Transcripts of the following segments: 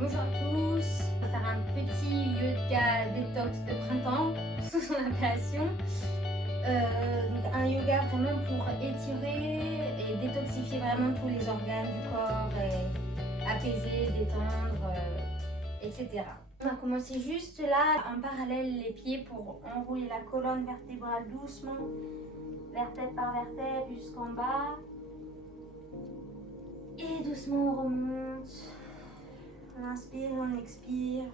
Bonjour à tous, on va faire un petit yoga détox de printemps sous son appellation. Donc un yoga vraiment pour étirer et détoxifier vraiment tous les organes du corps et apaiser, détendre, etc. On va commencer juste là, en parallèle les pieds pour enrouler la colonne vertébrale doucement, vertèbre par vertèbre jusqu'en bas. Et doucement on remonte. On inspire, on expire.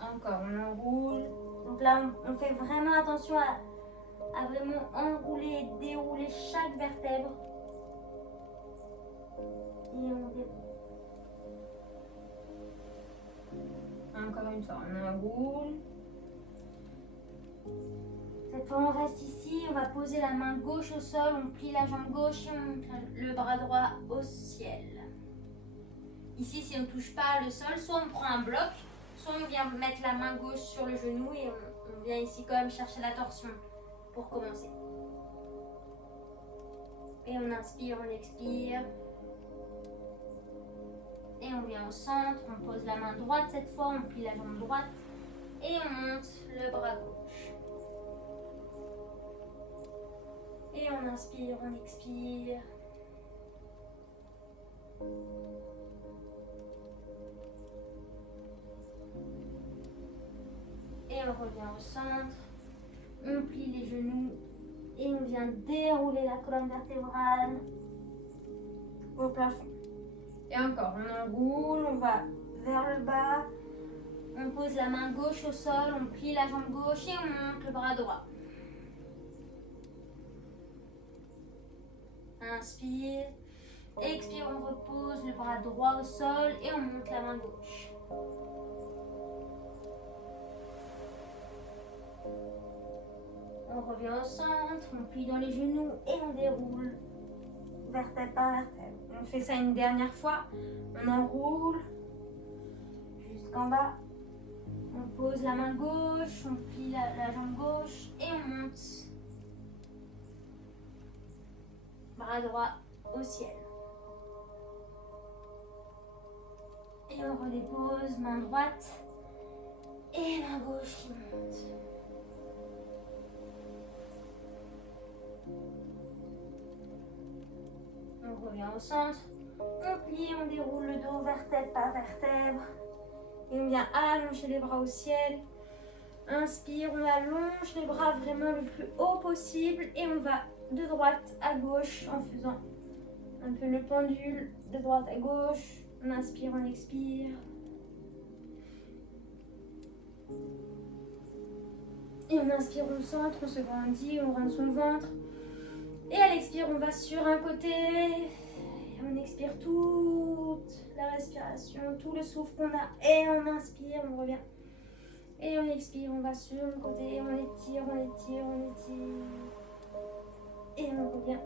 Encore, on enroule. Donc là, on fait vraiment attention à vraiment enrouler et dérouler chaque vertèbre. Et on déroule. Encore une fois, on enroule. Cette fois, on reste ici. On va poser la main gauche au sol. On plie la jambe gauche et on monte le bras droit au ciel. Ici, si on ne touche pas le sol, soit on prend un bloc, soit on vient mettre la main gauche sur le genou et on vient ici quand même chercher la torsion pour commencer. Et on inspire, on expire. Et on vient au centre, on pose la main droite cette fois, on plie la jambe droite et on monte le bras gauche. Et on inspire, on expire. Et on revient au centre, on plie les genoux et on vient dérouler la colonne vertébrale au plafond. Et encore, on enroule, on va vers le bas, on pose la main gauche au sol, on plie la jambe gauche et on monte le bras droit. Inspire, expire, on repose le bras droit au sol et on monte la main gauche. On revient au centre, on plie dans les genoux et on déroule vertèbre par vertèbre. On fait ça une dernière fois. On enroule jusqu'en bas. On pose la main gauche, on plie la jambe gauche et on monte. Bras droit au ciel. Et on redépose, main droite et main gauche qui monte. On revient au centre, on plie, on déroule le dos vertèbre par vertèbre et on vient allonger les bras au ciel. Inspire, on allonge les bras vraiment le plus haut possible et on va de droite à gauche en faisant un peu le pendule de droite à gauche. On inspire, on expire. Et on inspire, on centre, on se grandit, on rentre son ventre. Et à l'expire, on va sur un côté. Et on expire toute la respiration, tout le souffle qu'on a. Et on inspire, on revient. Et on expire, on va sur le côté. On étire, on étire, on étire. Et on revient.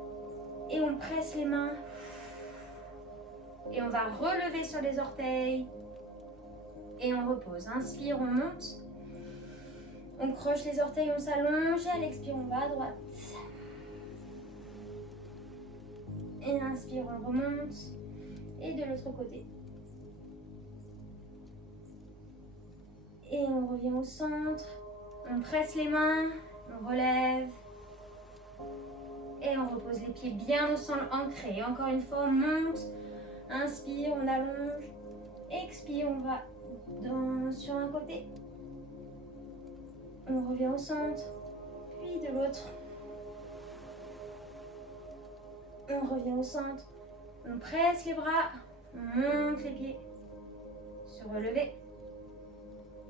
Et on presse les mains. Et on va relever sur les orteils. Et on repose. Inspire, on monte. On croche les orteils, on s'allonge. Et à l'expire, on va à droite. Et inspire, on remonte. Et de l'autre côté. Et on revient au centre. On presse les mains. On relève. Et on repose les pieds bien au sol ancré. Encore une fois, on monte. Inspire, on allonge. Expire, on va sur un côté. On revient au centre. Puis de l'autre. On revient au centre, on presse les bras, on monte les pieds, se relever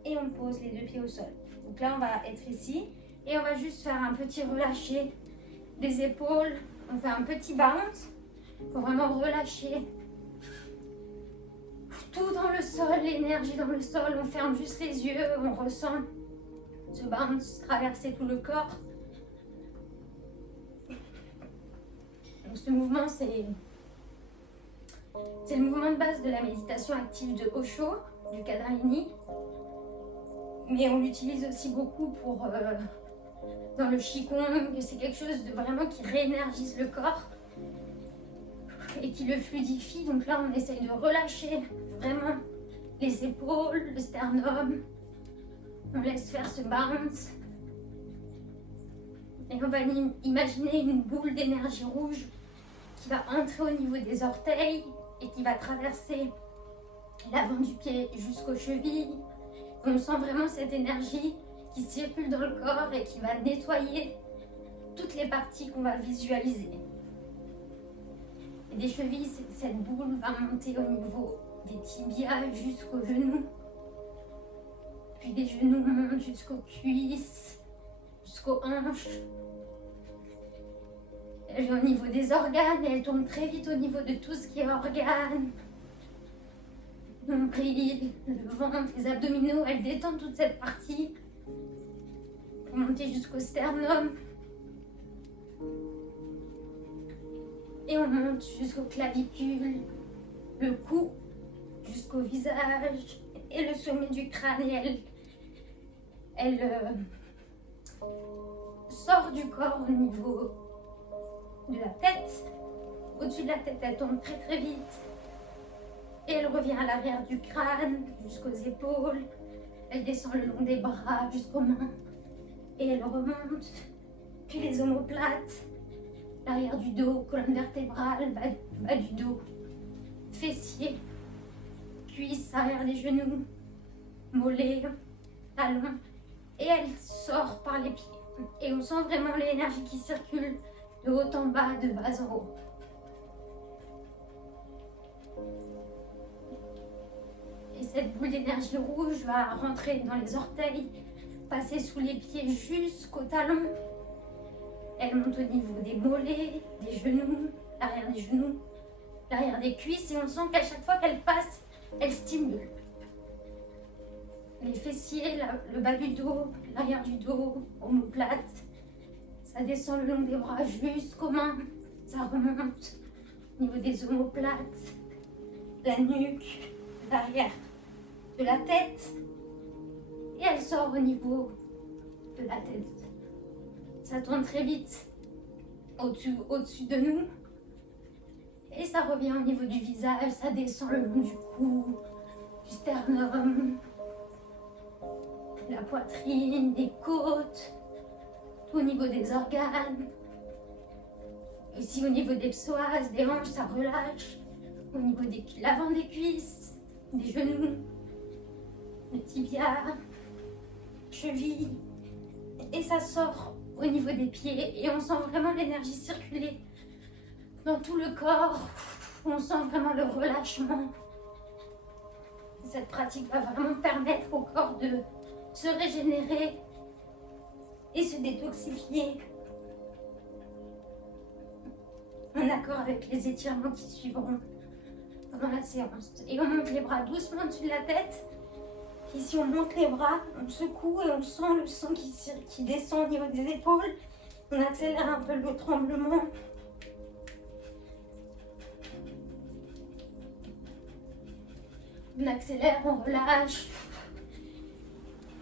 et on pose les deux pieds au sol. Donc là, on va être ici et on va juste faire un petit relâcher des épaules. On fait un petit bounce pour vraiment relâcher tout dans le sol, l'énergie dans le sol. On ferme juste les yeux, on ressent ce bounce traverser tout le corps. Donc ce mouvement, c'est le mouvement de base de la méditation active de Osho, du Kundalini. Mais on l'utilise aussi beaucoup pour dans le Qigong. C'est quelque chose de vraiment qui réénergise le corps. et qui le fluidifie. Donc là, on essaye de relâcher vraiment les épaules, le sternum. On laisse faire ce bounce. Et on va imaginer une boule d'énergie rouge qui va entrer au niveau des orteils et qui va traverser l'avant du pied jusqu'aux chevilles. On sent vraiment cette énergie qui circule dans le corps et qui va nettoyer toutes les parties qu'on va visualiser. Et des chevilles, cette boule va monter au niveau des tibias jusqu'aux genoux. Puis des genoux montent jusqu'aux cuisses, jusqu'aux hanches. Elle vient au niveau des organes et elle tourne très vite au niveau de tout ce qui est organes. Nombril, le ventre, les abdominaux, elle détend toute cette partie pour monter jusqu'au sternum. Et on monte jusqu'aux clavicules, le cou jusqu'au visage et le sommet du crâne. Et elle sort du corps au niveau de la tête. Au-dessus de la tête, elle tombe très très vite. Et elle revient à l'arrière du crâne, jusqu'aux épaules. Elle descend le long des bras jusqu'aux mains. Et elle remonte. Puis les omoplates, l'arrière du dos, colonne vertébrale, bas du dos, fessiers, cuisses, arrière des genoux, mollets, talons. Et elle sort par les pieds. Et on sent vraiment l'énergie qui circule de haut en bas, de bas en haut. Et cette boule d'énergie rouge va rentrer dans les orteils, passer sous les pieds jusqu'au talon. Elle monte au niveau des mollets, des genoux, l'arrière des genoux, l'arrière des cuisses. Et on sent qu'à chaque fois qu'elle passe, elle stimule. Les fessiers, le bas du dos, l'arrière du dos, omoplate. Ça descend le long des bras jusqu'aux mains. Ça remonte au niveau des omoplates, la nuque, l'arrière de la tête. Et elle sort au niveau de la tête. Ça tourne très vite au-dessus de nous. Et ça revient au niveau du visage. Ça descend le long du cou, du sternum, la poitrine, des côtes, tout au niveau des organes. Ici au niveau des psoas, des hanches, ça relâche. Au niveau de l'avant des cuisses, des genoux, le tibia, cheville. Et ça sort au niveau des pieds. Et on sent vraiment l'énergie circuler dans tout le corps. On sent vraiment le relâchement. Cette pratique va vraiment permettre au corps de se régénérer et se détoxifier en accord avec les étirements qui suivront pendant la séance. Et on monte les bras doucement au-dessus de la tête. Ici, on monte les bras, on secoue et on sent le sang qui descend au niveau des épaules. On accélère un peu le tremblement. On accélère, on relâche.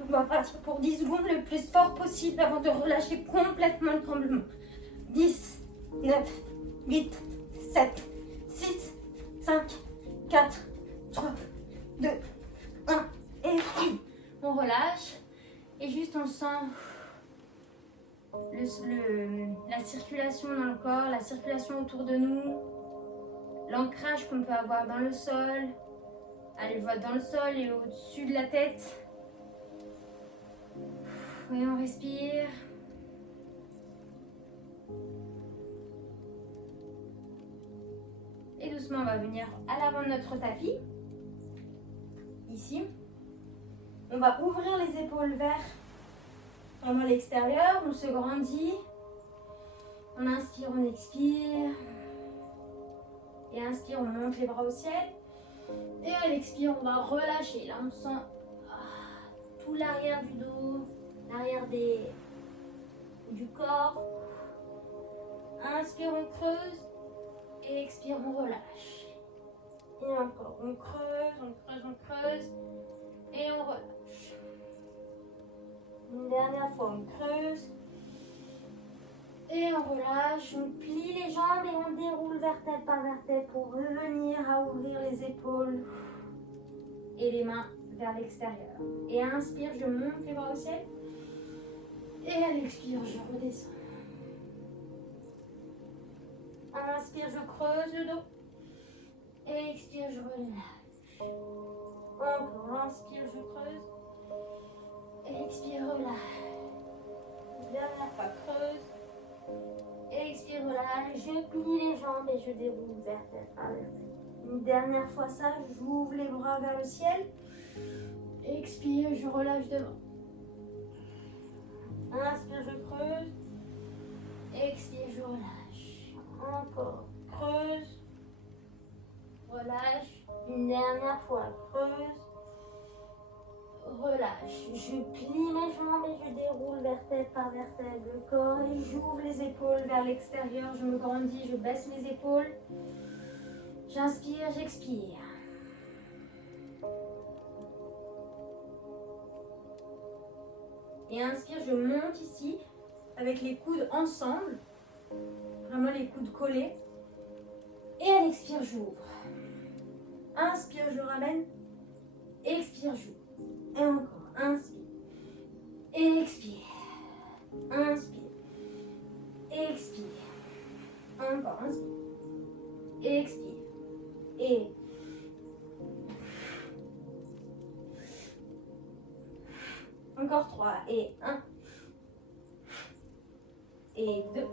On va partir pour 10 secondes le plus fort possible avant de relâcher complètement le tremblement. 10, 9, 8, 7, 6, 5, 4, 3, 2, 1 et on relâche. Et juste on sent la circulation dans le corps, la circulation autour de nous, l'ancrage qu'on peut avoir dans le sol. Allez, voit dans le sol et au-dessus de la tête. Et on respire. Et doucement, on va venir à l'avant de notre tapis. Ici. On va ouvrir les épaules vers vraiment l'extérieur. On se grandit. On inspire, on expire. Et inspire, on monte les bras au ciel. Et à l'expire, on va relâcher. Là, on sent tout l'arrière du dos, l'arrière du corps. Inspire, on creuse. Et expire, on relâche. Et encore, on creuse, on creuse, on creuse. Et on relâche. Une dernière fois, on creuse. Et on relâche, on plie les jambes et on déroule vertèbre par vertèbre pour revenir à ouvrir les épaules et les mains vers l'extérieur. Et à inspire, je monte les bras au ciel. Et à l'expire, je redescends. À inspire, je creuse le dos. Et expire, je relâche. Encore, inspire, je creuse. Et expire, relâche. Dernière fois, creuse. Et expire, relâche. Je plie les jambes et je déroule vertèbre par vertèbre. Une dernière fois ça, j'ouvre les bras vers le ciel. Expire, je relâche devant. Inspire, je creuse. Expire, je relâche. Encore, creuse. Relâche. Une dernière fois, creuse. Relâche. Je plie mes jambes et je déroule vertèbre par vertèbre le corps et j'ouvre les épaules vers l'extérieur. Je me grandis, je baisse mes épaules. J'inspire, j'expire. Et inspire, je monte ici avec les coudes ensemble. Vraiment les coudes collés. Et à l'expire, j'ouvre. Inspire, je ramène. Expire, j'ouvre. Et encore. Inspire. Expire. Inspire. Expire. Encore. Inspire. Expire. Et encore 3. Et 1. Et 2.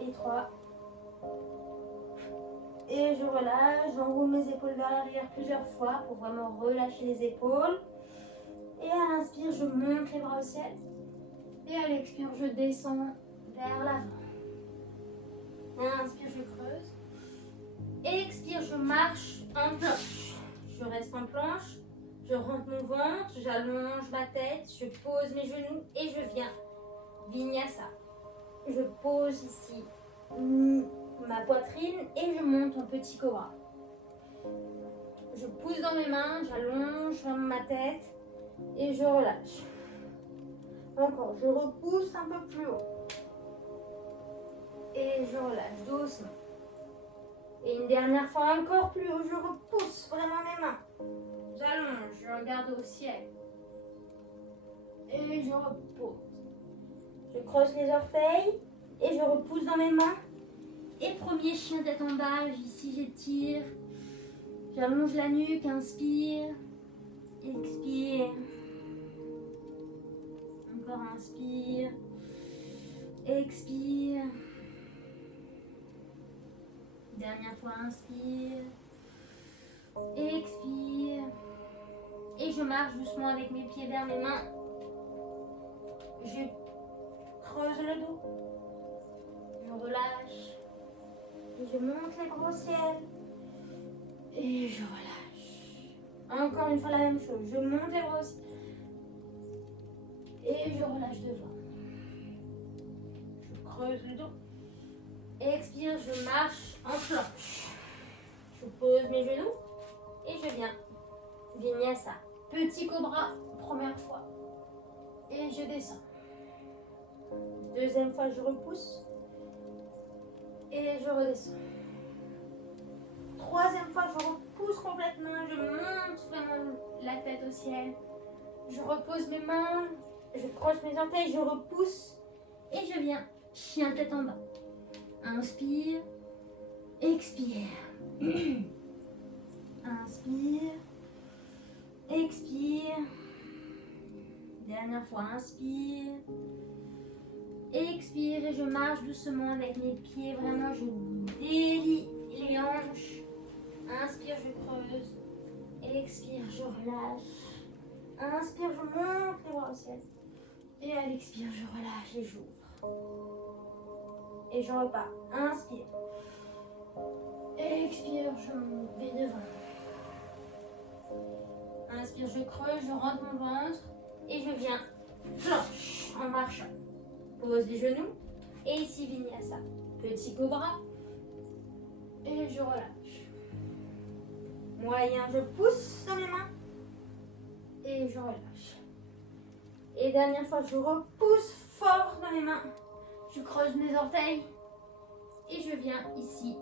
Et 3. Et je relâche, j'enroule mes épaules vers l'arrière plusieurs fois pour vraiment relâcher les épaules. Et à l'inspire, je monte les bras au ciel. Et à l'expire, je descends vers l'avant. Inspire, je creuse. Expire, je marche en planche. Je reste en planche. Je rentre mon ventre, j'allonge ma tête, je pose mes genoux et je viens Vinyasa. Je pose ici ma poitrine et je monte en petit cobra. Je pousse dans mes mains, j'allonge ma tête et je relâche. Encore, je repousse un peu plus haut. Et je relâche doucement. Et une dernière fois encore plus haut, je repousse vraiment mes mains. J'allonge, je regarde au ciel. Et je repose. Je croise les orteils et je repousse dans mes mains. Et premier chien tête en bas, ici j'étire. J'allonge la nuque, inspire. Expire. Encore inspire. Expire. Dernière fois, inspire. Expire. Et je marche doucement avec mes pieds vers mes mains. Je creuse le dos. Je relâche. Et je monte les bras au ciel. Et je relâche. Encore une fois la même chose. Je monte les bras au ciel. Et je relâche devant. Je creuse le dos. Expire, je marche en planche. Je pose mes genoux. Et je viens Vinyasa. Petit cobra, première fois. Et je descends. Deuxième fois, je repousse. Et je redescends. Troisième fois, je repousse complètement. Je monte vraiment la tête au ciel. Je repose mes mains. Je croche mes orteils. Je repousse. Et je viens chien tête en bas. Inspire. Expire. Inspire. Expire. Dernière fois, inspire. Expire et je marche doucement avec mes pieds. Vraiment, je délie les hanches. Inspire, je creuse. Expire, je relâche. Inspire, je monte les bras au ciel. Et à l'expire, je relâche et j'ouvre. Et je repars. Inspire. Expire, je vais devant. Inspire, je creuse, je rentre mon ventre et je viens planche en marchant. Pose les genoux et ici Vinyasa. Petit cobra et je relâche. Moyen, je pousse dans mes mains et je relâche. Et dernière fois, je repousse fort dans mes mains. Je creuse mes orteils. Et je viens ici.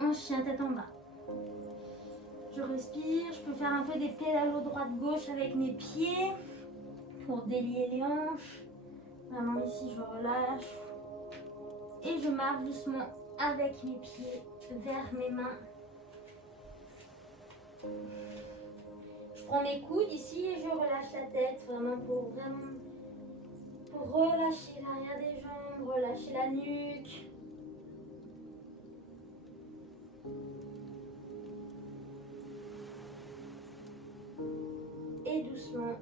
En chien tête en bas. Je respire. Je peux faire un peu des pédalos droite-gauche avec mes pieds. Pour délier les hanches. Vraiment ici, je relâche. Et je marche doucement avec mes pieds vers mes mains. Je prends mes coudes ici et je relâche la tête vraiment pour relâcher l'arrière des jambes, relâcher la nuque. Et doucement,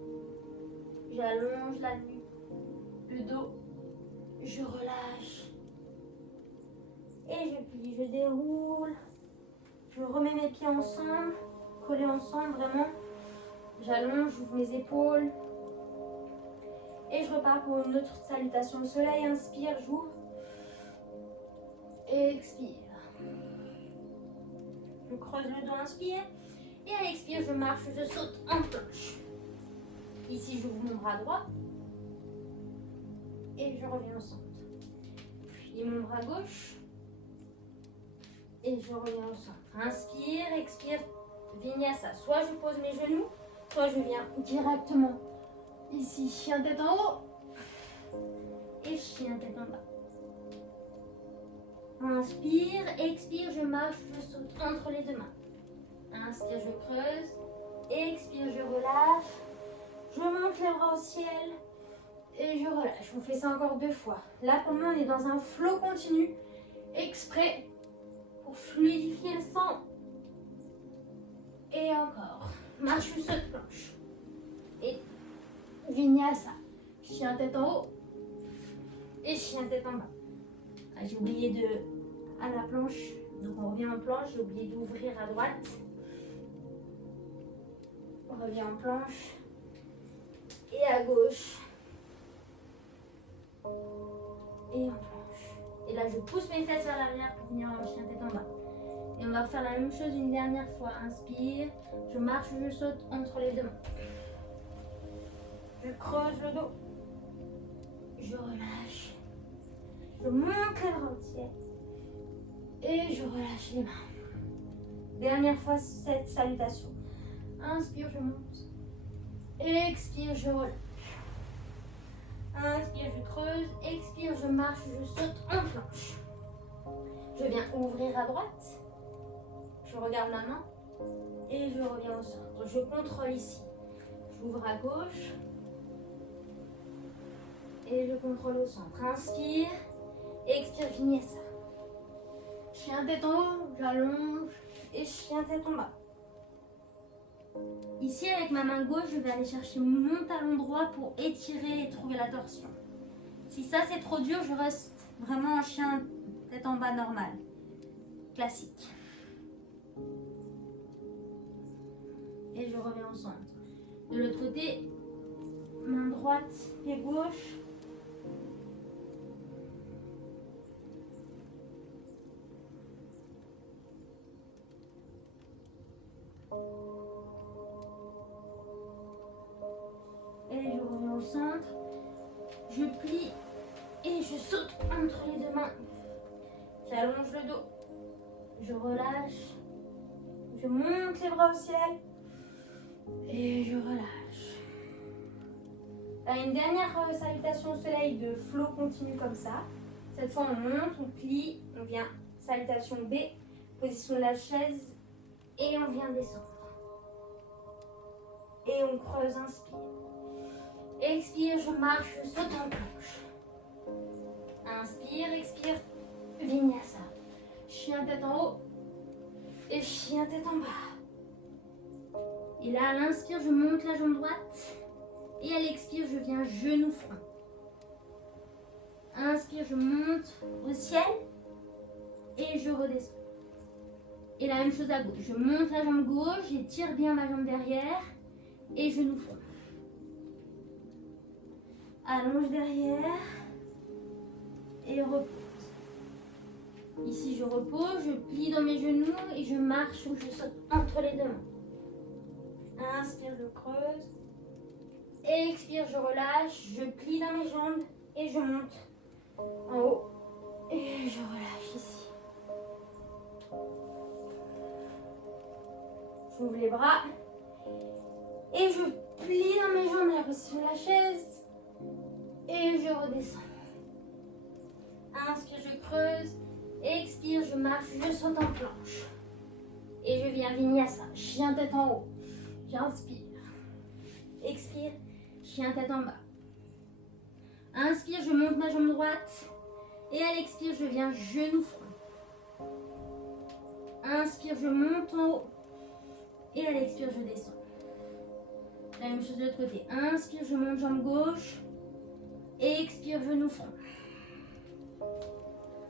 j'allonge la nuque, le dos, je relâche. Et je plie, je déroule. Je remets mes pieds ensemble, collés ensemble vraiment. J'allonge, j'ouvre mes épaules. Et je repars pour une autre salutation au soleil. Inspire, j'ouvre. Expire. Je creuse le dos, inspire. Et à l'expire, je marche, je saute en planche. Ici, j'ouvre mon bras droit. Et je reviens au centre. Puis mon bras gauche. Et je reviens au centre. Inspire, expire, vinyasa. Soit je pose mes genoux, soit je viens directement ici. Chien tête en haut. Et chien tête en bas. Inspire, expire, je marche, je saute entre les deux mains. Inspire, je creuse. Expire, je relâche. Je monte les bras au ciel. Et je relâche. On fait ça encore 2 fois. Là, pour moi, on est dans un flow continu. Exprès. Pour fluidifier le sang. Et encore. Marche ou saute planche. Et vinyasa. Chien tête en haut. Et chien tête en bas. Ah, j'ai oublié à la planche. Donc on revient en planche. J'ai oublié d'ouvrir à droite. On revient en planche. Et à gauche. Et en planche. Et là, je pousse mes fesses vers l'arrière pour venir en chien tête en bas. Et on va faire la même chose une dernière fois. Inspire. Je marche, je saute entre les deux mains. Je creuse le dos. Je relâche. Je monte les bras au ciel. Et je relâche les mains. Dernière fois cette salutation. Inspire, je monte. Expire, je relâche. Inspire, je creuse. Expire, je marche, je saute en planche. Je viens ouvrir à droite. Je regarde ma main. Et je reviens au centre. Je contrôle ici. J'ouvre à gauche. Et je contrôle au centre. Inspire. Expire, vinyasa. Chien tête en haut, j'allonge. Et chien tête en bas. Ici, avec ma main gauche, je vais aller chercher mon talon droit pour étirer et trouver la torsion. Si ça, c'est trop dur, je reste vraiment en chien tête en bas normal. Classique. Et je reviens au centre. De l'autre côté, main droite, pied gauche. Et je reviens au centre. Je plie et je saute entre les deux mains. J'allonge le dos. Je relâche. Je monte les bras au ciel. Et je relâche. Une dernière salutation au soleil de flow continu comme ça. Cette fois, on monte, on plie, on vient. Salutation B, position de la chaise. Et on vient descendre. Et on creuse, inspire. Expire, je marche, je saute en planche. Inspire, expire, vinyasa. Chien tête en haut et chien tête en bas. Et là, à l'inspire, je monte la jambe droite. Et à l'expire, je viens genou front. Inspire, je monte au ciel. Et je redescends. Et la même chose à gauche. Je monte la jambe gauche, j'étire bien ma jambe derrière. Et genou front. Allonge derrière. Et repose. Ici, je repose, je plie dans mes genoux et je marche ou je saute entre les deux mains. Inspire, je creuse. Expire, je relâche, je plie dans mes jambes et je monte en haut. Et je relâche ici. J'ouvre les bras et je plie dans mes jambes la position de la chaise et je redescends. Inspire, je creuse. Expire, je marche, je saute en planche. Et je viens vinyasa, chien tête en haut. J'inspire. Expire, chien tête en bas. Inspire, je monte ma jambe droite. Et à l'expire, je viens genou front. Inspire, je monte en haut. Et à l'expire, je descends. La même chose de l'autre côté. Inspire, je monte jambe gauche. Expire, genou front.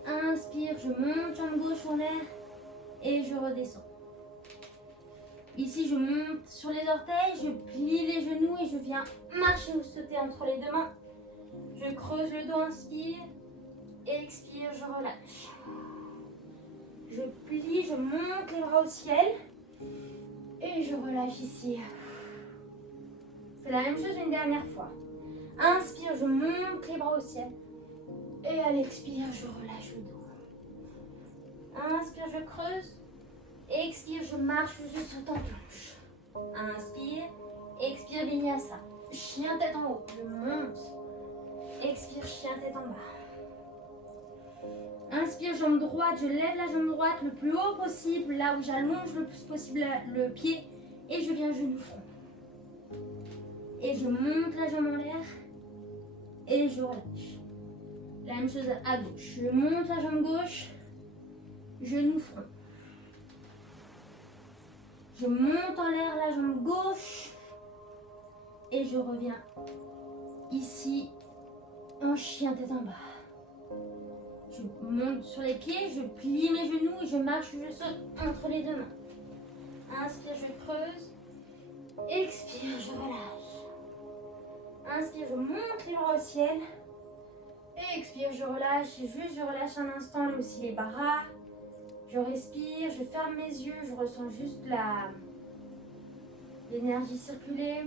Inspire, je monte jambe gauche en l'air. Et je redescends. Ici, je monte sur les orteils, je plie les genoux et je viens marcher ou sauter entre les deux mains. Je creuse le dos, inspire. Expire, je relâche. Je plie, je monte les bras au ciel. Et je relâche ici. C'est la même chose une dernière fois. Inspire, je monte les bras au ciel. Et à l'expire, je relâche le dos. Inspire, je creuse. Expire, je marche, je saute en planche. Inspire, expire, vinyasa. Chien tête en haut, je monte. Expire, chien tête en bas. Inspire, jambe droite, je lève la jambe droite le plus haut possible, là où j'allonge le plus possible le pied. Et je viens genou front. Et je monte la jambe en l'air. Et je relâche. La même chose à gauche. Je monte la jambe gauche. Genou front. Je monte en l'air la jambe gauche. Et je reviens ici en chien tête en bas. Je monte sur les pieds, je plie mes genoux et je marche, je saute entre les deux mains. Inspire, je creuse. Expire, je relâche. Inspire, je monte les bras au ciel. Expire, je relâche. Juste, je relâche un instant, là aussi les bras. Je respire, je ferme mes yeux, je ressens juste l'énergie circuler.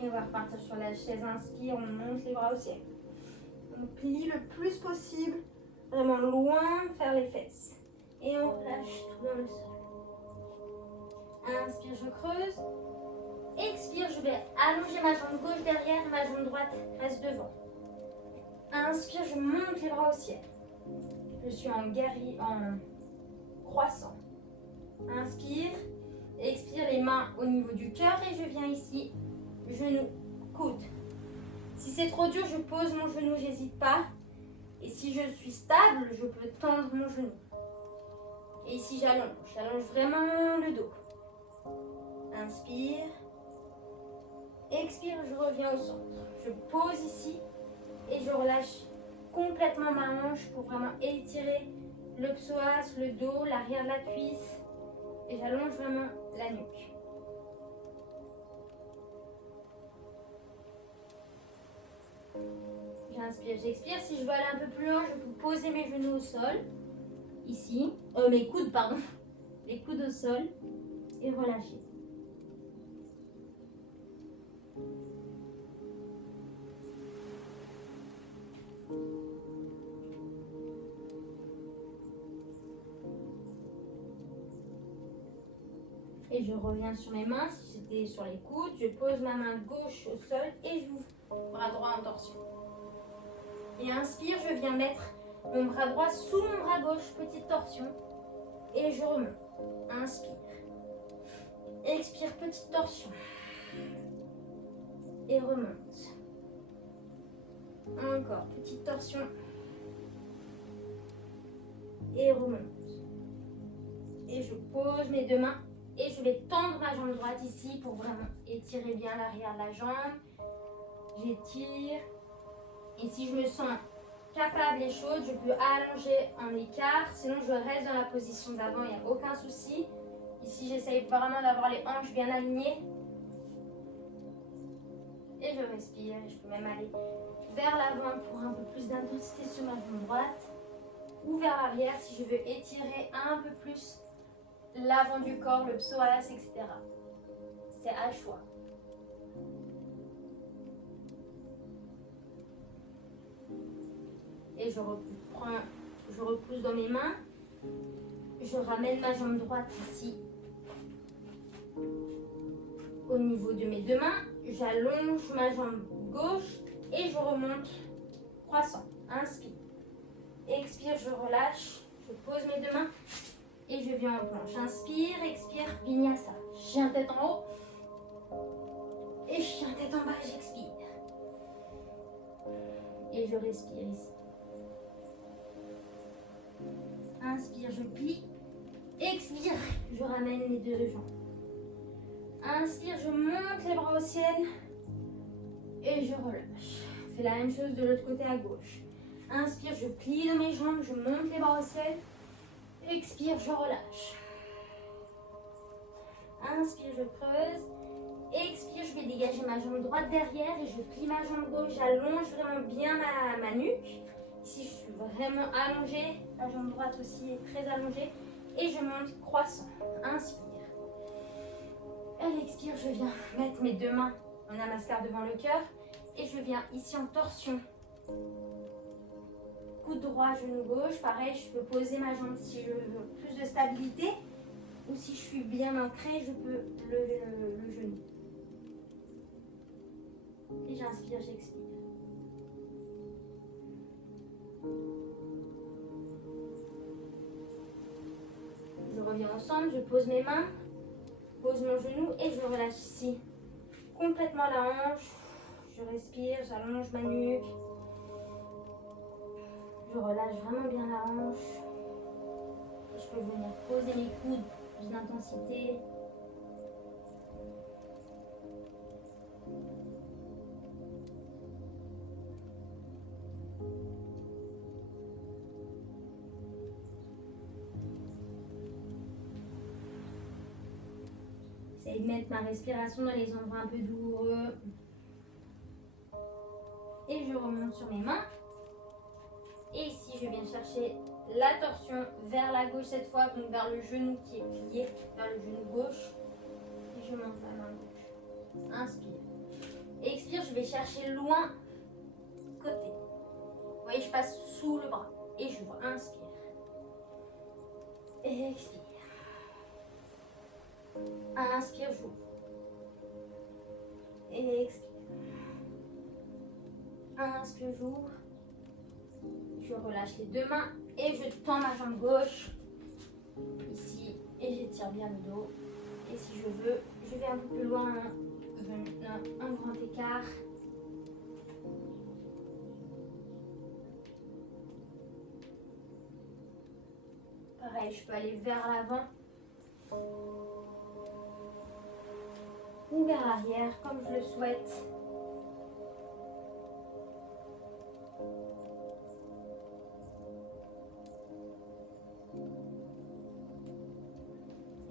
Et on va repartir sur la chaise. Inspire, on monte les bras au ciel. On plie le plus possible, vraiment loin vers les fesses. Et on relâche tout dans le sol. Inspire, je creuse. Expire, je vais allonger ma jambe gauche derrière, ma jambe droite reste devant. Inspire, je monte les bras au ciel. Je suis en croissant. Inspire, expire, les mains au niveau du cœur et je viens ici, genou, coude. Si c'est trop dur, je pose mon genou, j'hésite pas. Et si je suis stable, je peux tendre mon genou. Et ici, j'allonge vraiment le dos. Inspire. Expire, je reviens au centre. Je pose ici et je relâche complètement ma hanche pour vraiment étirer le psoas, le dos, l'arrière de la cuisse. Et j'allonge vraiment la nuque. J'inspire, j'expire. Si je veux aller un peu plus loin, je peux poser mes genoux au sol. Ici. Mes coudes, pardon. Les coudes au sol. Et relâcher. Et je reviens sur mes mains. Si j'étais sur les coudes, je pose ma main gauche au sol et j'ouvre. Bras droit en torsion. Et inspire, je viens mettre mon bras droit sous mon bras gauche, petite torsion. Et je remonte. Inspire. Expire, petite torsion. Et remonte. Encore, petite torsion. Et remonte. Et je pose mes deux mains. Et je vais tendre ma jambe droite ici pour vraiment étirer bien l'arrière de la jambe. J'étire. Et si je me sens capable et chaude, je peux allonger en écart. Sinon, je reste dans la position d'avant, il n'y a aucun souci. Ici, j'essaye vraiment d'avoir les hanches bien alignées. Et je respire. Je peux même aller vers l'avant pour un peu plus d'intensité sur ma jambe droite. Ou vers l'arrière si je veux étirer un peu plus l'avant du corps, le psoas, etc. C'est à choix. Et je repousse dans mes mains. Je ramène ma jambe droite ici au niveau de mes deux mains. J'allonge ma jambe gauche et je remonte croissant. Inspire. Expire, je relâche. Je pose mes deux mains et je viens en planche. Inspire, expire, vinyasa. Chien tête en haut. Et chien tête en bas, j'expire. Et je respire ici. Inspire, je plie. Expire, je ramène les deux jambes. Inspire, je monte les bras au ciel. Et je relâche. Fais la même chose de l'autre côté à gauche. Inspire, je plie dans mes jambes, je monte les bras au ciel. Expire, je relâche. Inspire, je creuse. Expire, je vais dégager ma jambe droite derrière et je plie ma jambe gauche. J'allonge vraiment bien ma nuque. Ici, je suis vraiment allongée. La jambe droite aussi est très allongée. Et je monte croissant. Inspire. Elle expire, je viens mettre mes deux mains en namaskar devant le cœur. Et je viens ici en torsion. Coude droit, genou gauche. Pareil, je peux poser ma jambe si je veux plus de stabilité. Ou si je suis bien ancrée, je peux lever le genou. Et j'inspire, j'expire. Je reviens ensemble, je pose mes mains, pose mon genou et je relâche ici. Complètement la hanche. Je respire, j'allonge ma nuque. Je relâche vraiment bien la hanche. Et je peux venir poser mes coudes, plus d'intensité. J'essaie de mettre ma respiration dans les endroits un peu douloureux. Et je remonte sur mes mains. Et ici, je viens chercher la torsion vers la gauche cette fois, donc vers le genou qui est plié, vers le genou gauche. Et je monte ma main gauche. Inspire. Et expire, je vais chercher loin, côté. Vous voyez, je passe sous le bras. Et j'ouvre. Inspire. Et expire. Inspire, j'ouvre. Et expire. Inspire, j'ouvre. Je relâche les deux mains et je tends ma jambe gauche ici et j'étire bien le dos. Et si je veux, je vais un peu plus loin, un grand écart. Pareil, je peux aller vers l'avant ou vers l'arrière comme je le souhaite.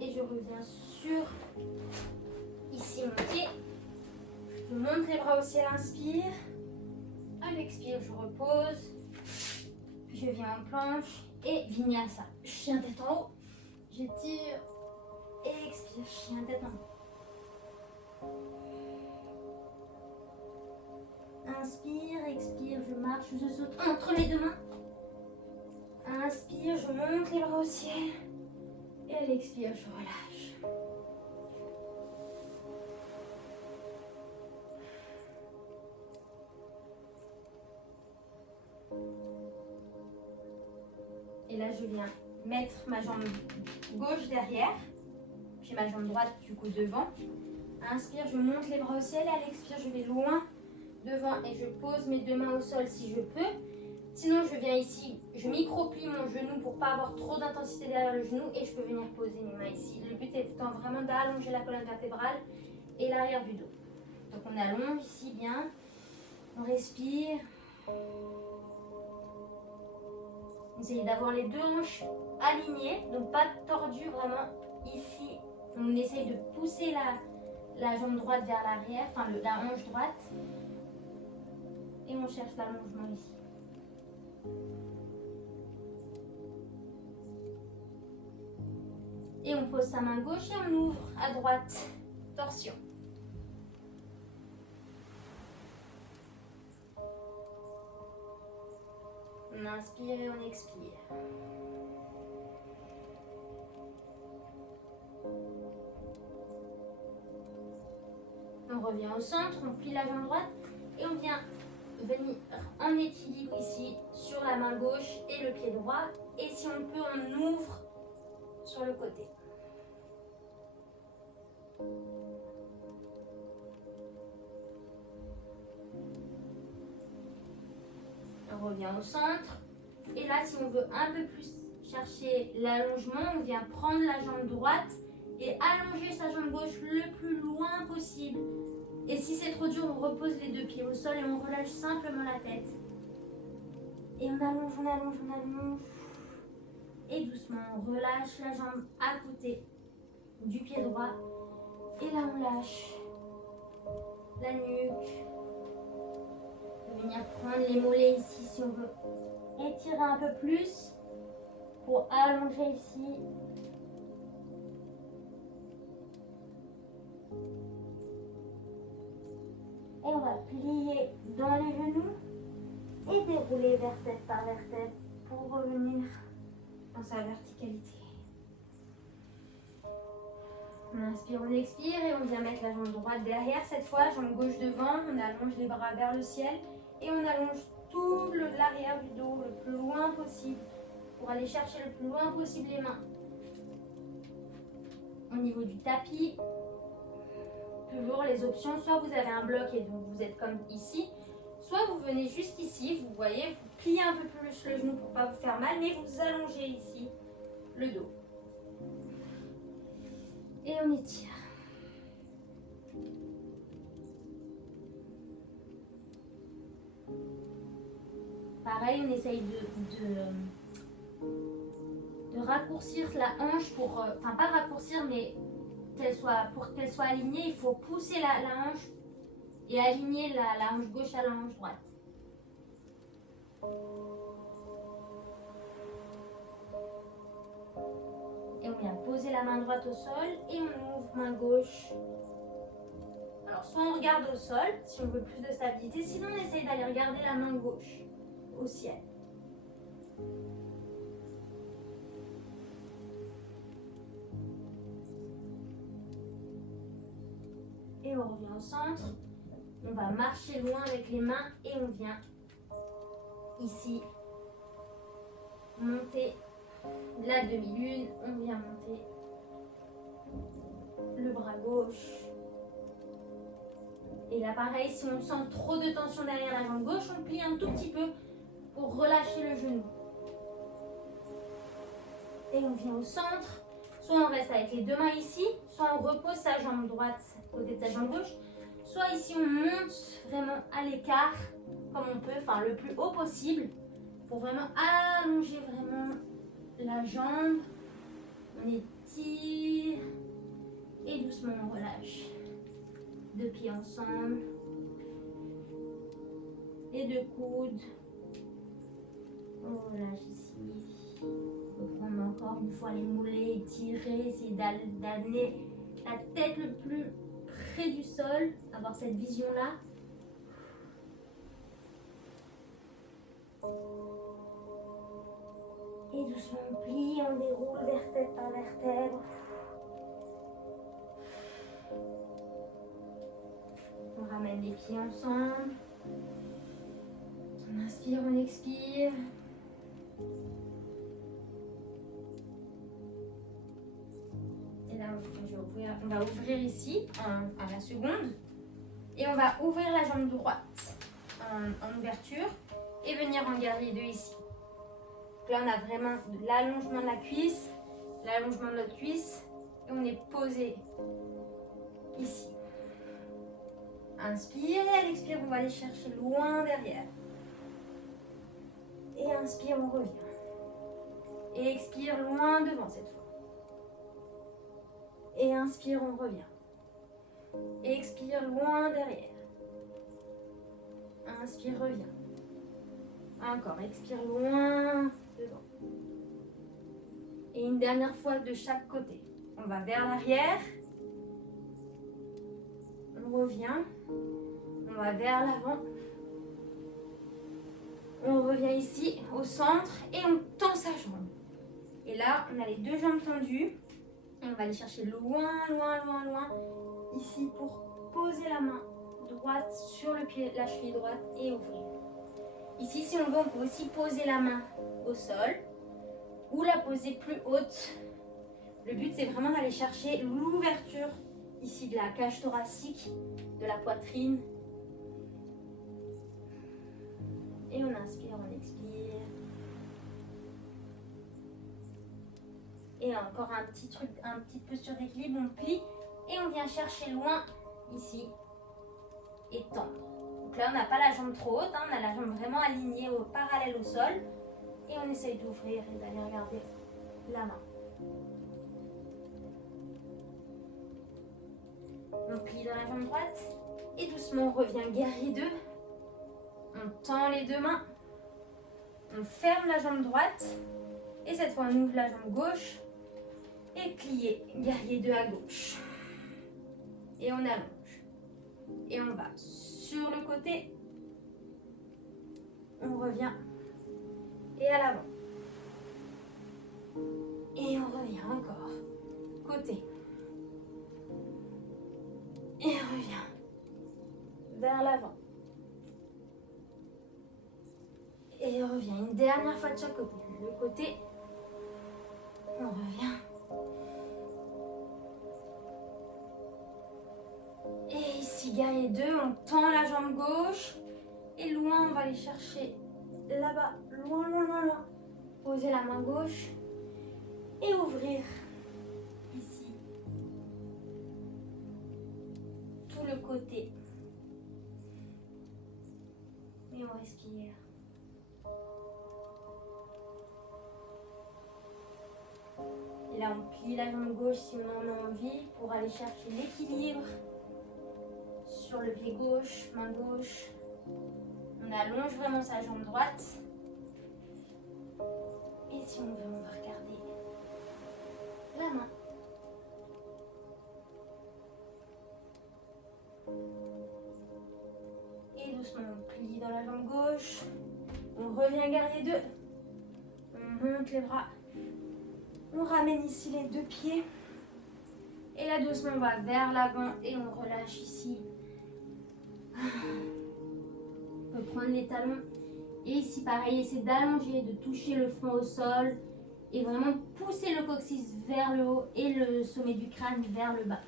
Et je reviens sur ici mon pied. Je monte les bras au ciel, inspire. À l'expire, je repose. Je viens en planche et vinyasa. Chien tête en haut. J'étire et expire. Chien tête en haut. Inspire, expire, je marche, je saute entre les deux mains. Inspire, je monte les bras au ciel. Et à l'expire, je relâche. Et là, je viens mettre ma jambe gauche derrière, puis ma jambe droite du coup devant. Inspire, je monte les bras au ciel. Et à l'expire, je vais loin devant et je pose mes deux mains au sol si je peux. Sinon, je viens ici, je micro-plie mon genou pour ne pas avoir trop d'intensité derrière le genou et je peux venir poser mes mains ici. Le but étant vraiment d'allonger la colonne vertébrale et l'arrière du dos. Donc on allonge ici bien, on respire. Essayez d'avoir les deux hanches alignées, donc pas tordues vraiment ici. On essaye de pousser la jambe droite vers l'arrière, enfin la hanche droite. Et on cherche l'allongement ici. Et on pose sa main gauche et on ouvre à droite. Torsion. On inspire et on expire. On revient au centre, on plie la jambe droite et on vient venir en équilibre ici sur la main gauche et le pied droit. Et si on peut, on ouvre sur le côté. On revient au centre. Et là, si on veut un peu plus chercher l'allongement, on vient prendre la jambe droite et allonger sa jambe gauche le plus loin possible. Et si c'est trop dur, on repose les deux pieds au sol et on relâche simplement la tête. Et on allonge, on allonge, on allonge. Et doucement, on relâche la jambe à côté du pied droit. Et là, on lâche la nuque. On va venir prendre les mollets ici si on veut étirer un peu plus pour allonger ici. Et on va plier dans les genoux et dérouler vertèbre par vertèbre pour revenir dans sa verticalité. On inspire, on expire et on vient mettre la jambe droite derrière. Cette fois, jambe gauche devant, on allonge les bras vers le ciel et on allonge tout l'arrière du dos le plus loin possible pour aller chercher le plus loin possible les mains. Au niveau du tapis, toujours les options, soit vous avez un bloc et donc vous êtes comme ici, soit vous venez jusqu'ici, vous voyez, vous pliez un peu plus le genou pour ne pas vous faire mal, mais vous allongez ici le dos. Et on étire. Pareil, on essaye de raccourcir la hanche pour, enfin pas raccourcir, mais pour qu'elle soit alignée, il faut pousser la hanche et aligner la hanche gauche à la hanche droite. Et on vient poser la main droite au sol et on ouvre main gauche. Alors soit on regarde au sol si on veut plus de stabilité, sinon on essaye d'aller regarder la main gauche au ciel. Et on revient au centre. On va marcher loin avec les mains et on vient ici monter la demi-lune. On vient monter le bras gauche. Et là pareil, si on sent trop de tension derrière la jambe gauche, on plie un tout petit peu pour relâcher le genou. Et on vient au centre. Soit on reste avec les deux mains ici, soit on repose sa jambe droite côté de sa jambe gauche. Soit ici on monte vraiment à l'écart, comme on peut, enfin le plus haut possible, pour vraiment allonger vraiment la jambe. On étire et doucement on relâche. Deux pieds ensemble et deux coudes. On relâche ici. On peut prendre encore une fois les mollets, étirer, essayer d'amener la tête le plus près du sol, avoir cette vision-là. Et doucement on plie, on déroule vertèbre par vertèbre. On ramène les pieds ensemble. On inspire, on expire. Et là, on va ouvrir ici à la seconde. Et on va ouvrir la jambe droite en ouverture et venir en guerrier 2 ici. Donc là, on a vraiment l'allongement de la cuisse, l'allongement de notre cuisse. Et on est posé ici. Inspire et à l'expire, on va aller chercher loin derrière. Et inspire, on revient. Et expire loin devant cette fois. Et inspire, on revient. expire loin derrière. Inspire, reviens. Encore, expire loin devant. Et une dernière fois de chaque côté. On va vers l'arrière. On revient. On va vers l'avant. On revient ici, au centre, et on tend sa jambe. Et là, on a les deux jambes tendues. Et on va aller chercher loin, loin, loin, loin. Ici, pour poser la main droite sur le pied, la cheville droite et ouvrir. Ici, si on veut, on peut aussi poser la main au sol ou la poser plus haute. Le but, c'est vraiment d'aller chercher l'ouverture ici de la cage thoracique, de la poitrine. Et on inspire, on expire. Et encore un petit truc, un petit posture d'équilibre, on plie et on vient chercher loin ici et tendre. Donc là, on n'a pas la jambe trop haute, hein, on a la jambe vraiment alignée au parallèle au sol. Et on essaye d'ouvrir et d'aller regarder la main. On plie dans la jambe droite et doucement on revient guerrier 2. On tend les deux mains. On ferme la jambe droite. Et cette fois, on ouvre la jambe gauche. Et plié, guerrier 2 à gauche. Et on allonge. Et on va sur le côté. On revient. Et à l'avant. Et on revient encore. Côté. Et on revient. Vers l'avant. Et on revient une dernière fois de chaque côté. Le côté. On revient. Et ici, guerrier 2, on tend la jambe gauche. Et loin, on va aller chercher là-bas. Loin, loin, loin, loin. Poser la main gauche. Et ouvrir. Ici. Tout le côté. Et on respire. Et là, on plie la jambe gauche si on en a envie pour aller chercher l'équilibre sur le pied gauche, main gauche. On allonge vraiment sa jambe droite. Et si on veut, on va regarder la main. Et doucement, on plie dans la jambe gauche. On revient guerrier 2. On monte les bras. On ramène ici les deux pieds. Et là, doucement, on va vers l'avant et on relâche ici. On peut prendre les talons. Et ici, pareil, essayer d'allonger, de toucher le front au sol. Et vraiment pousser le coccyx vers le haut et le sommet du crâne vers le bas.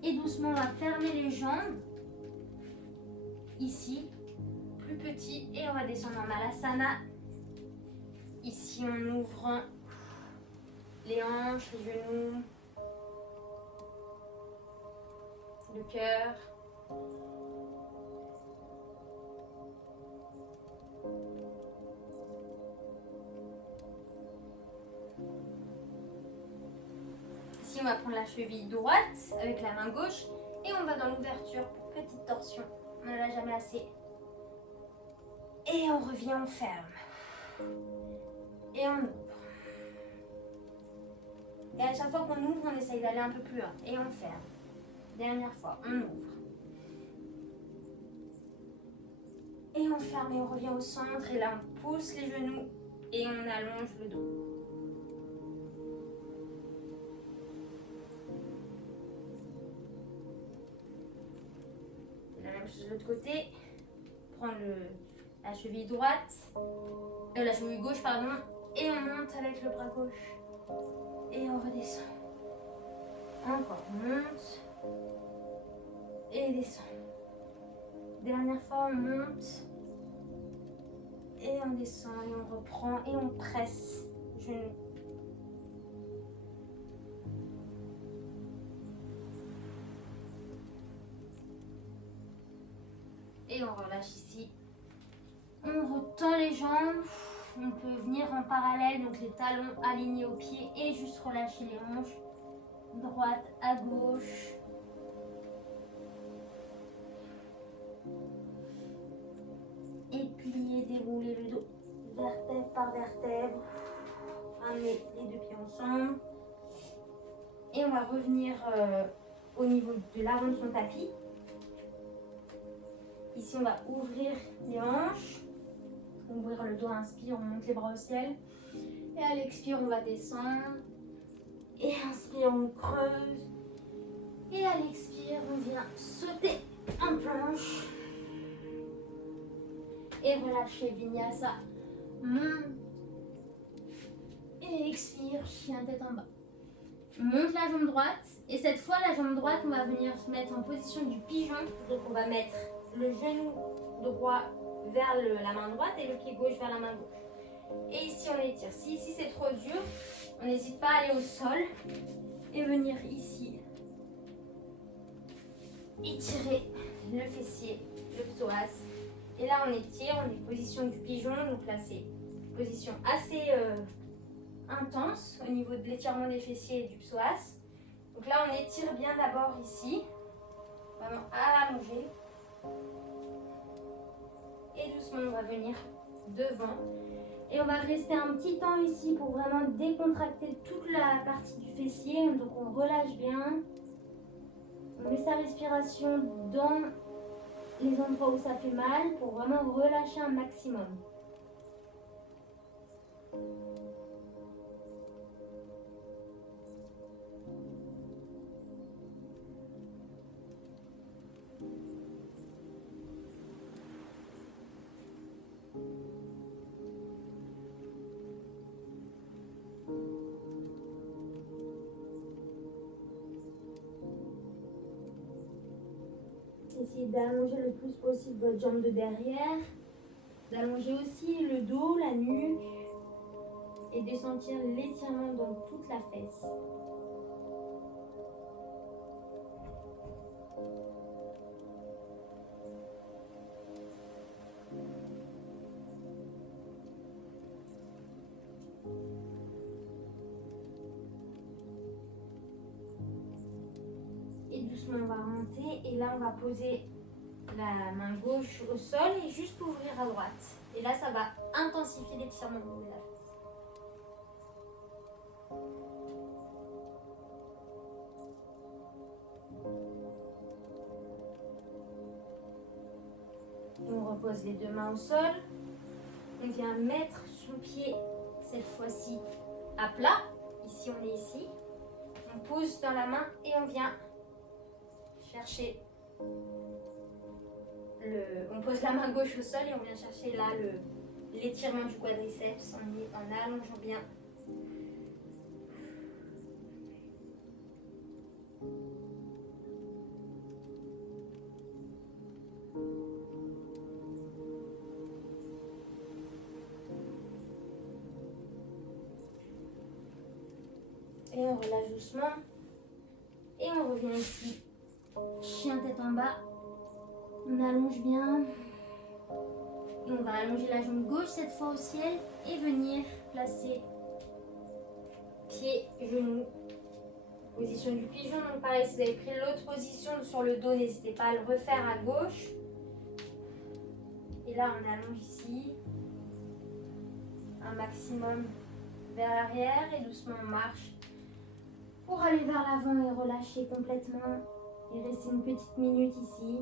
Et doucement, on va fermer les jambes. Ici, plus petit. Et on va descendre en Malasana. Ici, en ouvrant les hanches, les genoux, le cœur. Ici, on va prendre la cheville droite avec la main gauche et on va dans l'ouverture pour petite torsion. On n'en a jamais assez. Et on revient, on ferme. Et on ouvre. Et à chaque fois qu'on ouvre, on essaye d'aller un peu plus loin. Et on ferme. Dernière fois, on ouvre. Et on ferme et on revient au centre. Et là, on pousse les genoux et on allonge le dos. La même chose de l'autre côté. Prendre la cheville droite, la cheville gauche, pardon. Et on monte avec le bras gauche. Et on redescend. Encore, on monte. Et descend. Dernière fois, on monte. Et on descend. Et on reprend. Et on presse. Genoux. et on relâche ici. On retend les jambes. On peut venir en parallèle, donc les talons alignés aux pieds et juste relâcher les hanches. Droite à gauche. Et plier, dérouler le dos. Vertèbre par vertèbre. Ramener les deux pieds ensemble. Et on va revenir au niveau de l'avant de son tapis. Ici, on va ouvrir les hanches. Ouvrir le dos, inspire, on monte les bras au ciel. Et à l'expire, on va descendre. Et inspire, on creuse. Et à l'expire, on vient sauter en planche. Et relâcher, vinyasa. Monte. Et expire, chien tête en bas. Monte la jambe droite. Et cette fois, la jambe droite, on va venir se mettre en position du pigeon. Donc, on va mettre le genou droit vers la main droite et le pied gauche vers la main gauche. Et ici, on étire. Si ici, c'est trop dur, on n'hésite pas à aller au sol et venir ici. Étirer le fessier, le psoas. Et là, on étire, on est position du pigeon. Donc là, c'est une position assez intense au niveau de l'étirement des fessiers et du psoas. Donc là, on étire bien d'abord ici, vraiment allongé. Et doucement, on va venir devant. Et on va rester un petit temps ici pour vraiment décontracter toute la partie du fessier. Donc on relâche bien. On met sa respiration dans les endroits où ça fait mal pour vraiment relâcher un maximum. Essayez d'allonger le plus possible votre jambe de derrière, d'allonger aussi le dos, la nuque et de sentir l'étirement dans toute la fesse. Et doucement, on va remonter et là, on va poser la main gauche au sol et juste ouvrir à droite. Et là, ça va intensifier l'étirement au niveau de la fesse. Et on repose les deux mains au sol. On vient mettre son pied, cette fois-ci, à plat. Ici, on est ici. On pose dans la main et on vient chercher on pose la main gauche au sol et on vient chercher là l'étirement du quadriceps en allongeant bien. Et on relâche doucement. Et on revient ici. Chien tête en bas. On allonge bien. Et on va allonger la jambe gauche cette fois au ciel et venir placer pied, genou. Position du pigeon. Donc pareil, si vous avez pris l'autre position sur le dos, n'hésitez pas à le refaire à gauche. Et là, on allonge ici. Un maximum vers l'arrière et doucement on marche pour aller vers l'avant et relâcher complètement. Et rester une petite minute ici.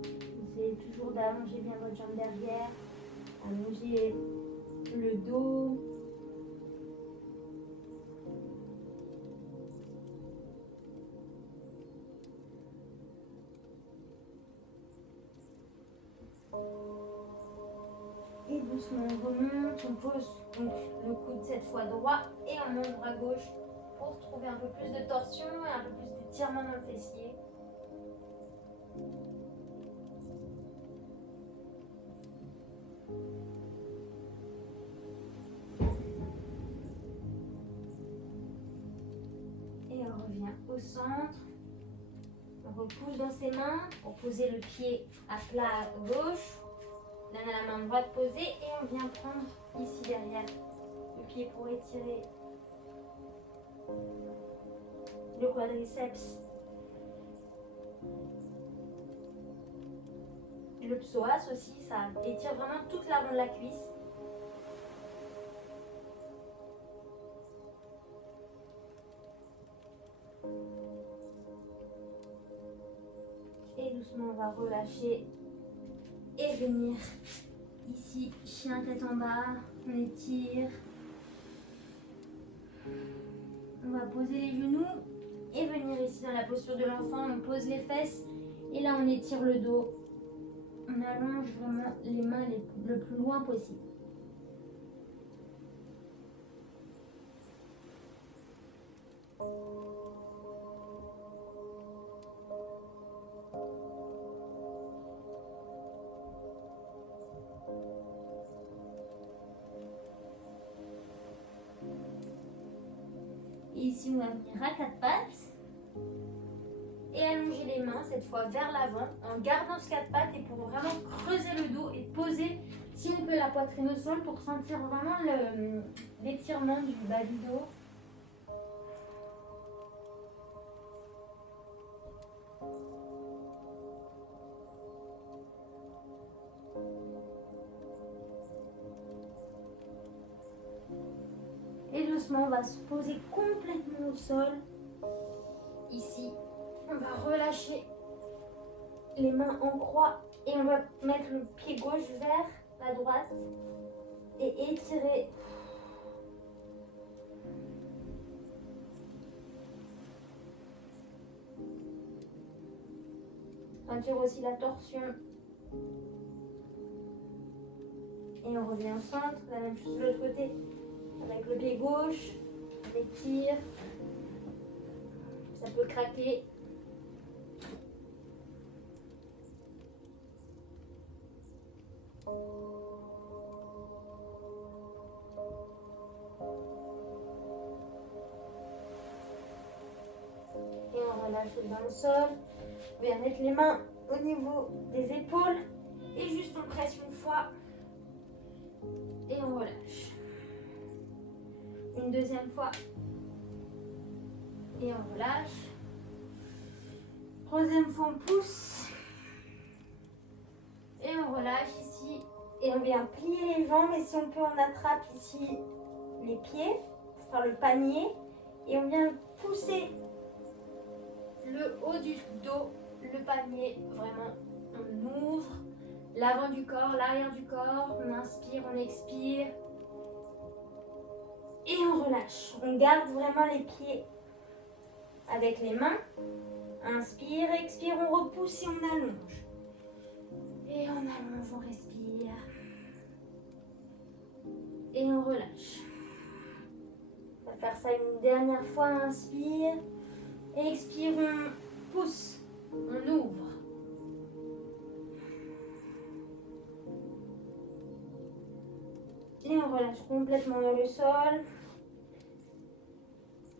Essayez toujours d'allonger bien votre jambe derrière, allonger le dos. doucement on remonte, on pose donc le coude cette fois droit et on monte bras gauche pour trouver un peu plus de torsion et un peu plus d'étirement dans le fessier. Et on revient au centre. On repousse dans ses mains pour poser le pied à plat à gauche. Là, on a la main droite posée et on vient prendre ici derrière le pied pour étirer le quadriceps, le psoas aussi, ça étire vraiment toute l'avant de la cuisse. Et doucement, on va relâcher et venir ici, chien tête en bas, on étire. On va poser les genoux et venir ici dans la posture de l'enfant, on pose les fesses et là on étire le dos. On allonge vraiment les mains le plus loin possible. Et ici, on va venir à quatre pattes et allonger les mains, cette fois vers l'avant, en gardant ce quatre pattes et pour vraiment creuser le dos et poser, si on peut, la poitrine au sol pour sentir vraiment l'étirement du bas du dos. Et doucement, on va se poser complètement au sol. Ici, on va relâcher les mains en croix et on va mettre le pied gauche vers la droite et étirer. Sentir aussi la torsion. Et on revient au centre, la même chose de l'autre côté. Avec le pied gauche, on étire. Ça peut craquer. Et on relâche dans le sol. On vient mettre les mains au niveau des épaules. Et juste on presse une fois. Et on relâche. Une deuxième fois. Et on relâche. Troisième fois, on pousse. Et on relâche ici. Et on vient plier les jambes. Et si on peut, on attrape ici les pieds pour faire le panier. Et on vient pousser le haut du dos, le panier. Vraiment, on ouvre l'avant du corps, l'arrière du corps. On inspire, on expire. Et on relâche. On garde vraiment les pieds avec les mains. Inspire, expire, on repousse et on allonge. Et on allonge, on respire. Et on relâche. On va faire ça une dernière fois. Inspire. Expire, on pousse. On ouvre. Et on relâche complètement dans le sol.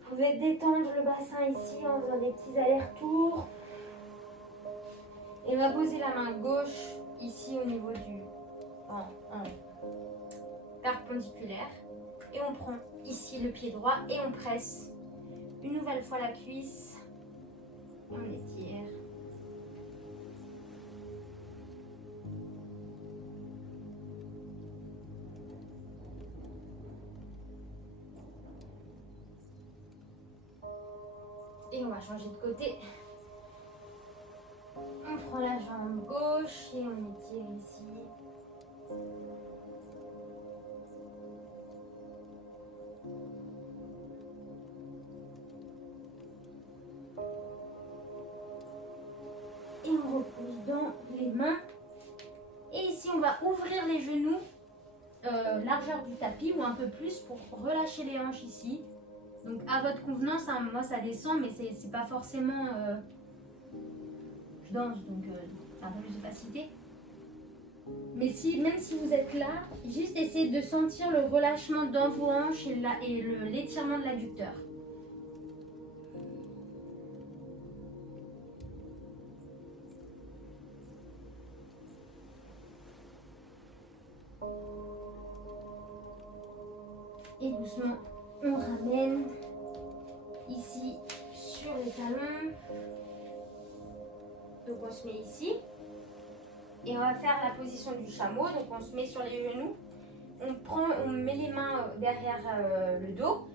Vous pouvez détendre le bassin ici en faisant des petits allers-retours. Et on va poser la main gauche ici au niveau du en perpendiculaire. Et on prend ici le pied droit et on presse une nouvelle fois la cuisse. Et on l'étire. Et on va changer de côté. On prend la jambe gauche et on étire ici. Et on repousse dans les mains. Et ici, on va ouvrir les genoux largeur du tapis ou un peu plus pour relâcher les hanches ici. Donc à votre convenance, hein, moi ça descend, mais c'est pas forcément... je danse, donc c'est un peu plus de facilité. Mais même si vous êtes là, juste essayez de sentir le relâchement dans vos hanches et l'étirement de l'adducteur. Et doucement, on ramène ici sur les talons. Donc on se met ici. Et on va faire la position du chameau. Donc on se met sur les genoux. On met les mains derrière le dos.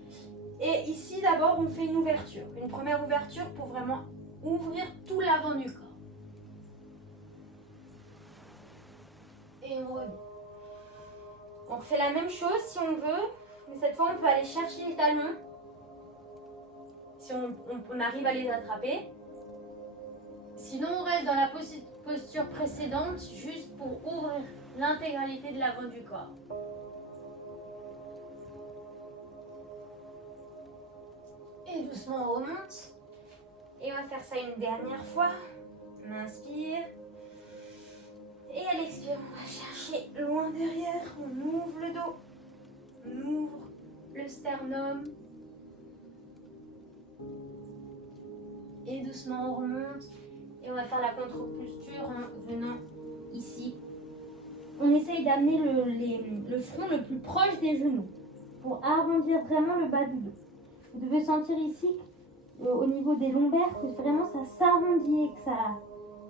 Et ici d'abord on fait une ouverture. Une première ouverture pour vraiment ouvrir tout l'avant du corps. Et on revient. On refait la même chose si on veut. Mais cette fois on peut aller chercher les talons. Si on arrive à les attraper. Sinon on reste dans la posture précédente juste pour ouvrir l'intégralité de l'avant du corps. Et doucement on remonte. Et on va faire ça une dernière fois. On inspire. Et à l'expire, on va chercher loin derrière. On ouvre le dos. On ouvre le sternum. Et doucement on remonte. Et on va faire la contre-posture en venant ici. On essaye d'amener le front le plus proche des genoux pour arrondir vraiment le bas du dos. Vous devez sentir ici, au niveau des lombaires, que vraiment ça s'arrondit et que ça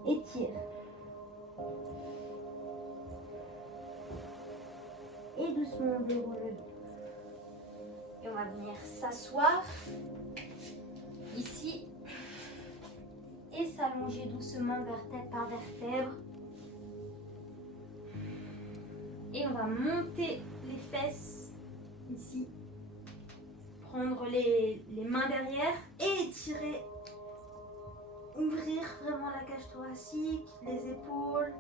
étire. Et doucement on déroule le dos. Et on va venir s'asseoir ici. Et s'allonger doucement vertèbre par vertèbre. Et on va monter les fesses ici. Prendre les mains derrière et étirer. Ouvrir vraiment la cage thoracique, les épaules.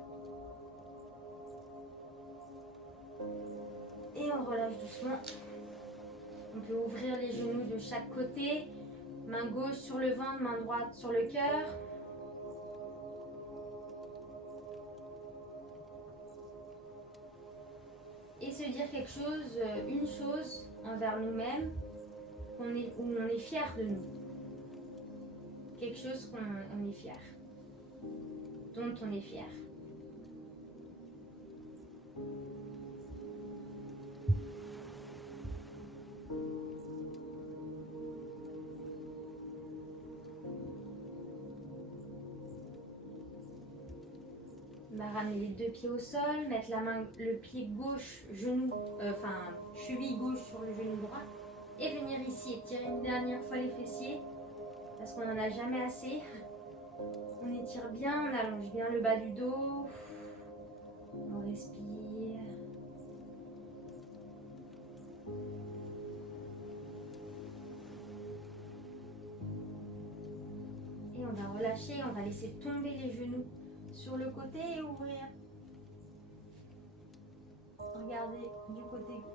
Et on relâche doucement. On peut ouvrir les genoux de chaque côté. Main gauche sur le ventre, main droite sur le cœur. Et se dire quelque chose, une chose envers nous-mêmes, où on est fier de nous. Quelque chose qu'on est fier, dont on est fier. On va ramener les deux pieds au sol, mettre le pied gauche, cheville gauche sur le genou droit. Et venir ici étirer une dernière fois les fessiers, parce qu'on n'en a jamais assez. On étire bien, on allonge bien le bas du dos. On respire. Et on va relâcher, on va laisser tomber les genoux sur le côté et ouvrir. Regardez du côté gauche.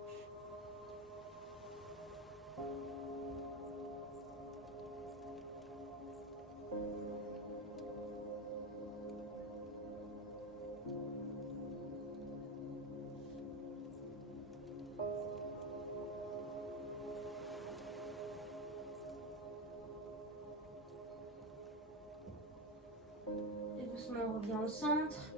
Et doucement on revient au centre.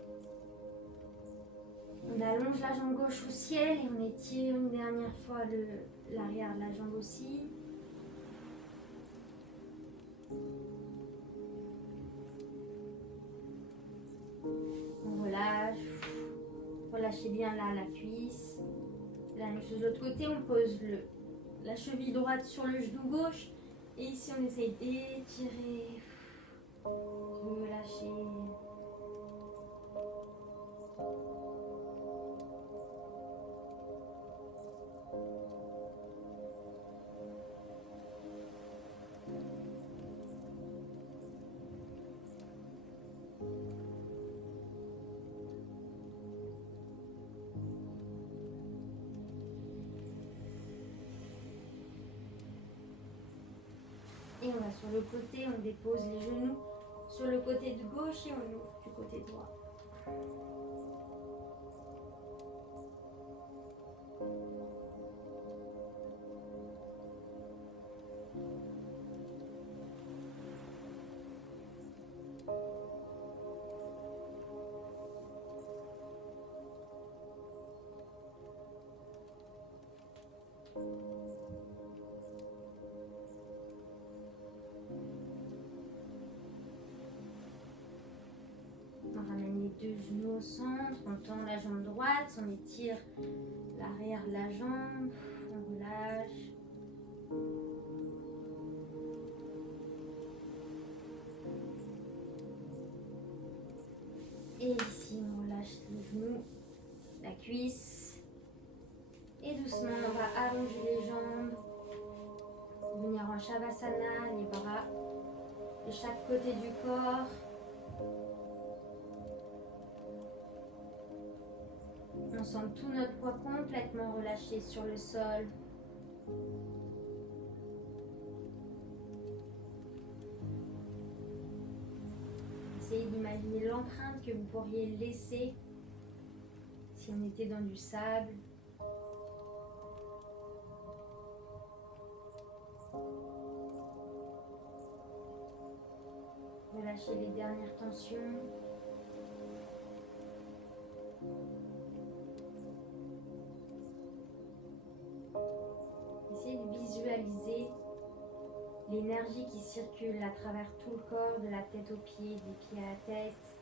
On allonge la jambe gauche au ciel et on étire une dernière fois l'arrière de la jambe aussi. On relâche. Relâchez bien là la cuisse. La même chose de l'autre côté, on pose la cheville droite sur le genou gauche. Et ici on essaye d'étirer. Relâcher. Et on va sur le côté, on dépose les genoux sur le côté de gauche et on ouvre du côté droit. On ramène les deux genoux au centre, on tend la jambe droite, on étire l'arrière de la jambe, on relâche. Et ici, on relâche le genou, la cuisse. Et doucement, on va allonger les jambes, venir en Shavasana, les bras de chaque côté du corps. On sent tout notre poids complètement relâché sur le sol. Essayez d'imaginer l'empreinte que vous pourriez laisser si on était dans du sable. Relâchez les dernières tensions. Essayez de visualiser l'énergie qui circule à travers tout le corps, de la tête aux pieds, des pieds à la tête,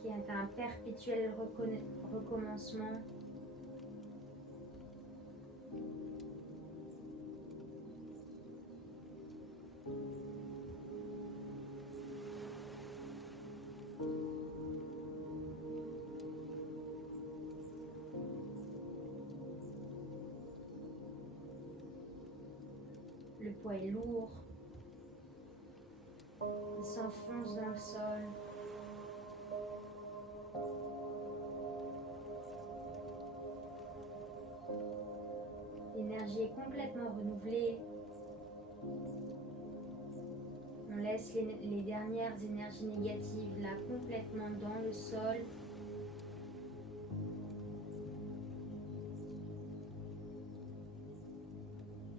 qui est un perpétuel recommencement. Le poids est lourd, il s'enfonce dans le sol. L'énergie est complètement renouvelée. On laisse les dernières énergies négatives là complètement dans le sol.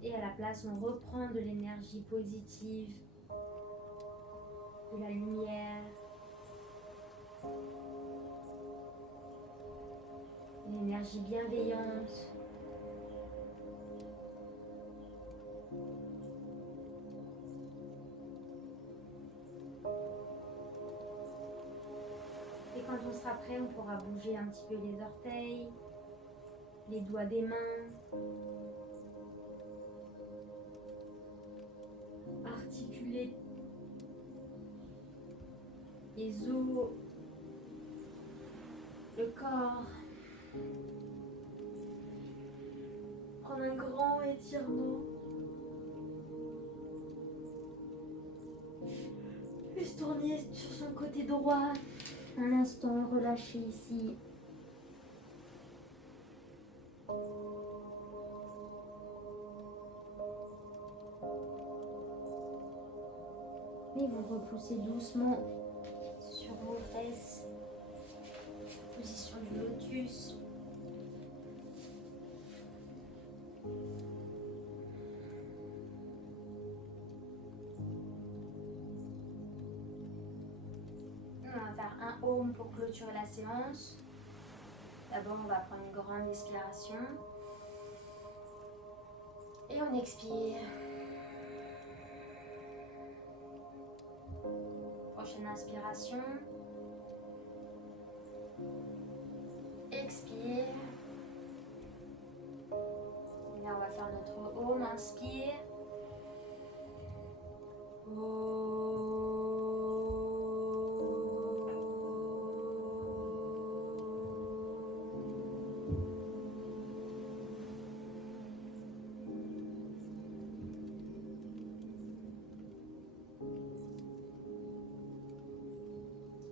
Et à la place, on reprend de l'énergie positive, de la lumière, une énergie bienveillante. Et quand on sera prêt, on pourra bouger un petit peu les orteils, les doigts des mains. Articuler les os, le corps. Prendre un grand étirement. Puis se tourner sur son côté droit. Un instant, relâcher ici. Et vous repoussez doucement sur vos fesses. Position du lotus. On va faire un home pour clôturer la séance. D'abord, on va prendre une grande expiration. Et on expire. Prochaine inspiration. Expire. Et là, on va faire notre home. Inspire.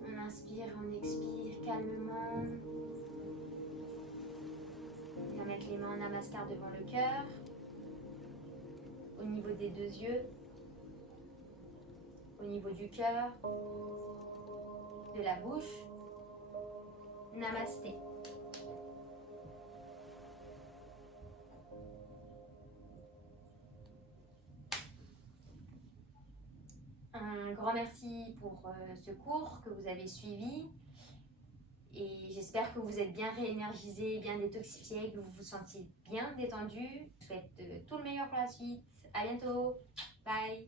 On inspire, on expire calmement. On va mettre les mains en namaskar devant le cœur. Au niveau des 2 yeux, au niveau du cœur, de la bouche. Namasté. Un grand merci pour ce cours que vous avez suivi. Et j'espère que vous êtes bien réénergisé, bien détoxifié, que vous vous sentiez bien détendu. Je vous souhaite tout le meilleur pour la suite. À bientôt. Bye.